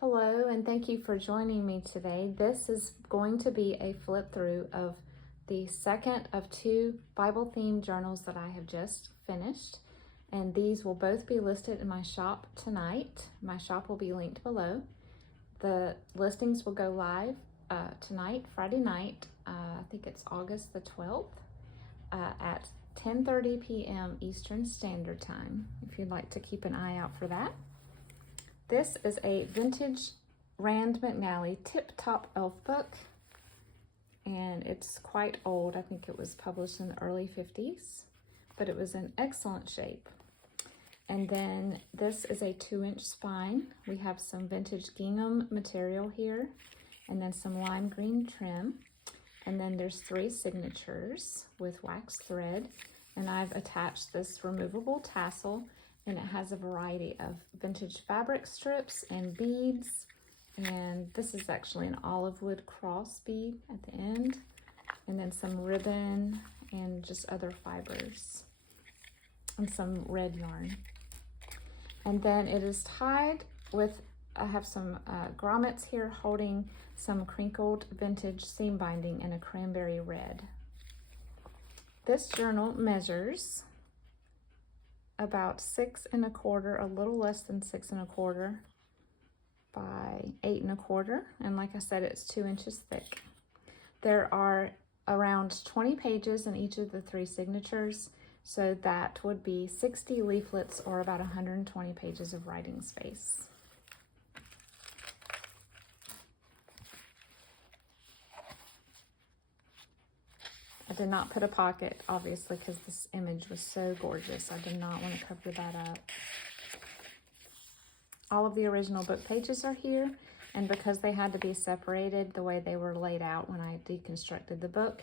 Hello, and thank you for joining me today. This is going to be a flip through of the second of two Bible themed journals that I have just finished, and these will both be listed in my shop tonight. My shop will be linked below. The listings will go live tonight, Friday night. I think it's August the 12th at 10:30 p.m. Eastern Standard Time, if you'd like to keep an eye out for that. This is a vintage Rand McNally Tip Top Elf book, and it's quite old. I think it was published in the early 50s, but it was in excellent shape. And then this is a 2-inch spine. We have some vintage gingham material here, and then some lime green trim. And then there's 3 signatures with wax thread, and I've attached this removable tassel, and it has a variety of vintage fabric strips and beads. And this is actually an olive wood cross bead at the end, and then some ribbon and just other fibers and some red yarn. And then it is tied with, I have some grommets here holding some crinkled vintage seam binding in a cranberry red. This journal measures about 6 1/4, a little less than 6 1/4 by 8 1/4, and like I said, it's 2 inches thick. There are around 20 pages in each of the 3 signatures, so that would be 60 leaflets or about 120 pages of writing space. I did not put a pocket, obviously, because this image was so gorgeous. I did not want to cover that up. All of the original book pages are here, and because they had to be separated the way they were laid out when I deconstructed the book,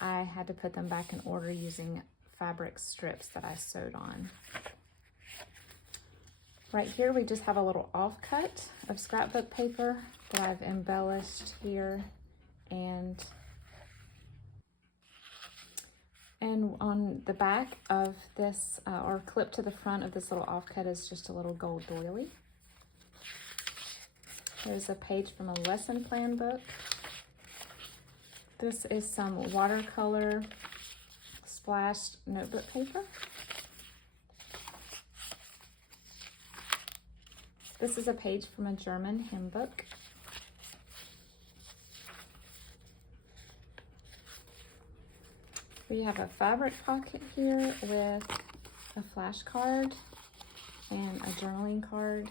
I had to put them back in order using fabric strips that I sewed on. Right here, we just have a little offcut of scrapbook paper that I've embellished here, and on the back of this, or clipped to the front of this little offcut, is just a little gold doily. There's a page from a lesson plan book. This is some watercolor splashed notebook paper. This is a page from a German hymn book. We have a fabric pocket here with a flashcard and a journaling card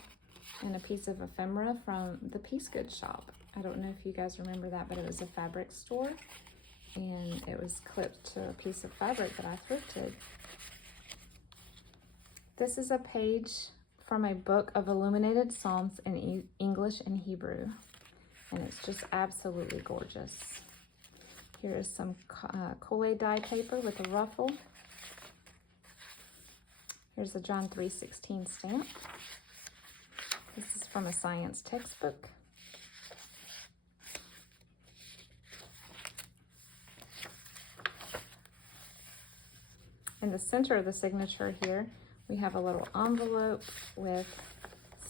and a piece of ephemera from the Piece Goods shop. I don't know if you guys remember that, but it was a fabric store, and it was clipped to a piece of fabric that I thrifted. This is a page from a book of illuminated Psalms in English and Hebrew, and it's just absolutely gorgeous. Here is some Kool-Aid dye paper with a ruffle. Here's a John 3:16 stamp. This is from a science textbook. In the center of the signature here, we have a little envelope with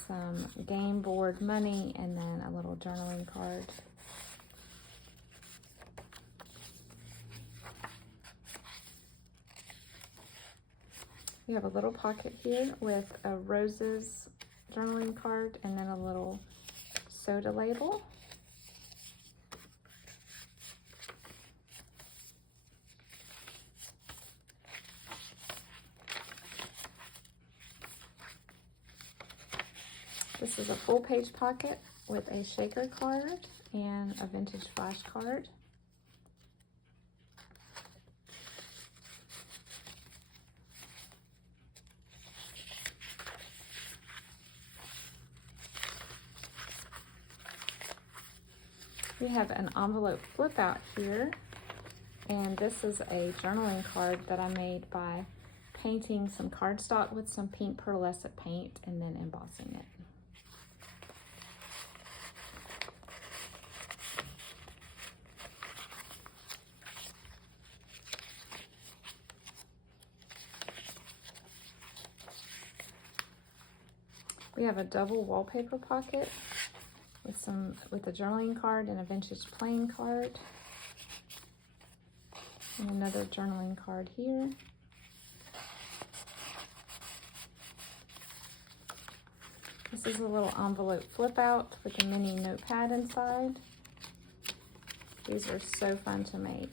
some game board money and then a little journaling card. We have a little pocket here with a roses journaling card and then a little soda label. This is a full page pocket with a shaker card and a vintage flash card. We have an envelope flip out here, and this is a journaling card that I made by painting some cardstock with some pink pearlescent paint and then embossing it. We have a double wallpaper pocket with a journaling card and a vintage playing card. And another journaling card here. This is a little envelope flip out with a mini notepad inside. These are so fun to make.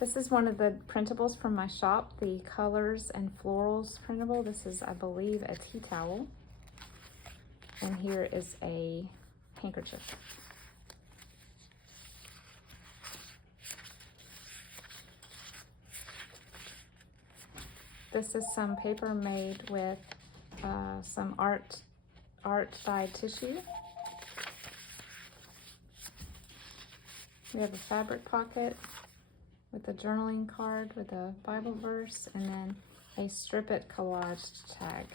This is one of the printables from my shop, the Colors and Florals printable. This is, I believe, a tea towel. And here is a handkerchief. This is some paper made with some art dyed tissue. We have a fabric pocket with a journaling card with a Bible verse, and then a strip it collaged tag.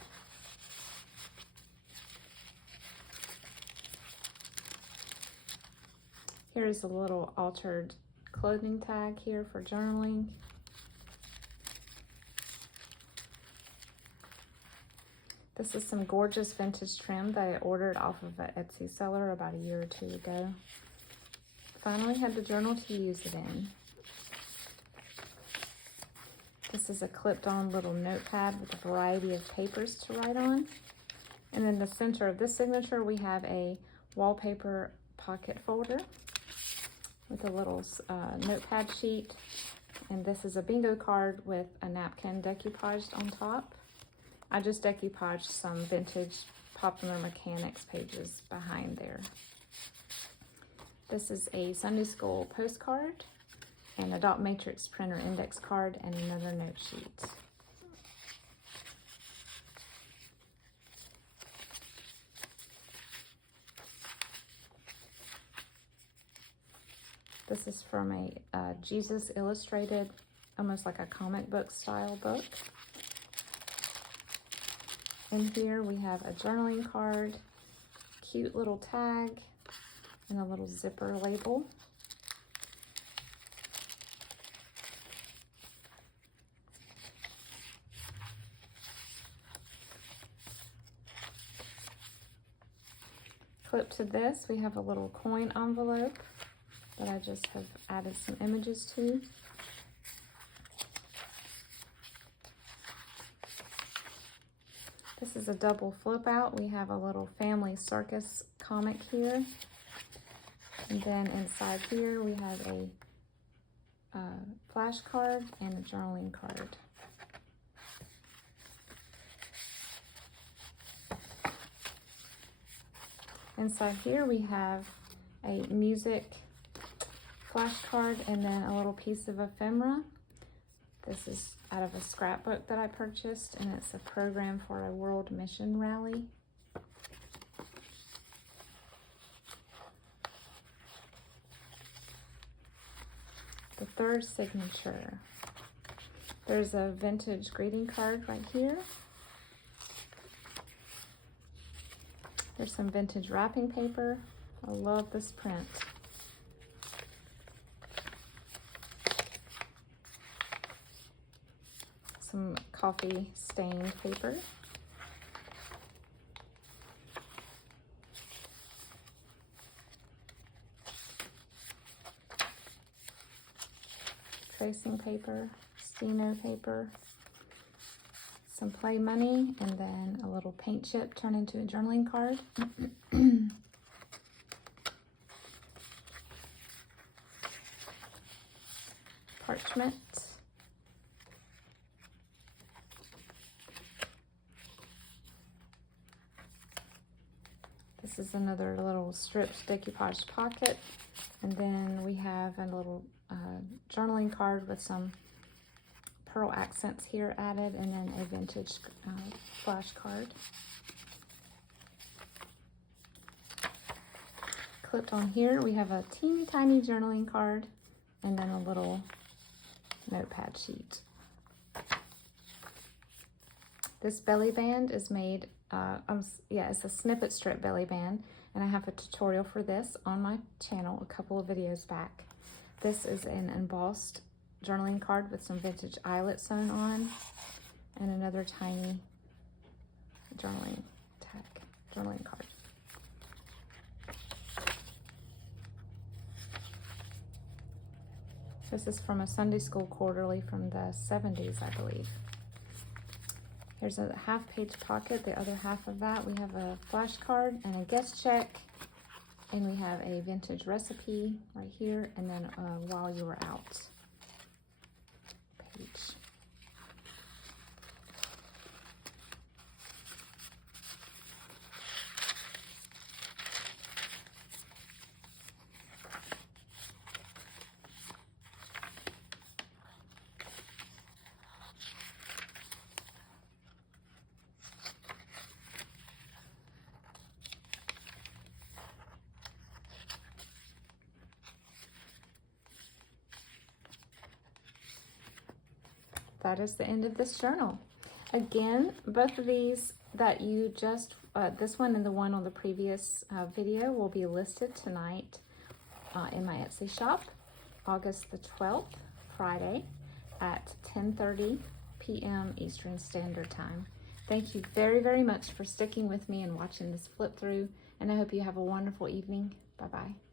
Here is a little altered clothing tag here for journaling. This is some gorgeous vintage trim that I ordered off of an Etsy seller about a year or two ago. Finally had the journal to use it in. This is a clipped-on little notepad with a variety of papers to write on. And in the center of this signature, we have a wallpaper pocket folder with a little notepad sheet. And this is a bingo card with a napkin decoupaged on top. I just decoupaged some vintage Popular Mechanics pages behind there. This is a Sunday school postcard and a dot matrix printer index card and another note sheet. This is from a Jesus illustrated, almost like a comic book style book. And here we have a journaling card, cute little tag, and a little zipper label. Clipped to this, we have a little coin envelope that I just have added some images to. This is a double flip out. We have a little family circus comic here. And then inside here we have a flashcard and a journaling card. Inside here we have a music flashcard and then a little piece of ephemera. This is out of a scrapbook that I purchased, and it's a program for a world mission rally. The third signature. There's a vintage greeting card right here. There's some vintage wrapping paper. I love this print. Some coffee stained paper. Tracing paper, steno paper, some play money, and then a little paint chip turned into a journaling card. Parchment. This is another little stripped decoupaged pocket. And then we have a little journaling card with some pearl accents here added, and then a vintage flash card. Clipped on here, we have a teeny tiny journaling card and then a little notepad sheet. This belly band is made, it's a snippet strip belly band, and I have a tutorial for this on my channel a couple of videos back. This is an embossed journaling card with some vintage eyelet sewn on and another tiny journaling tag. journaling card. This is from a Sunday School Quarterly from the 70s, I believe. Here's a half-page pocket. The other half of that, we have a flashcard and a guest check. And we have a vintage recipe right here. And then while you were out page. That is the end of this journal. Again, both of these that you just, this one and the one on the previous video will be listed tonight in my Etsy shop, August the 12th, Friday at 10:30 p.m. Eastern Standard Time. Thank you very, very much for sticking with me and watching this flip through, and I hope you have a wonderful evening. Bye-bye.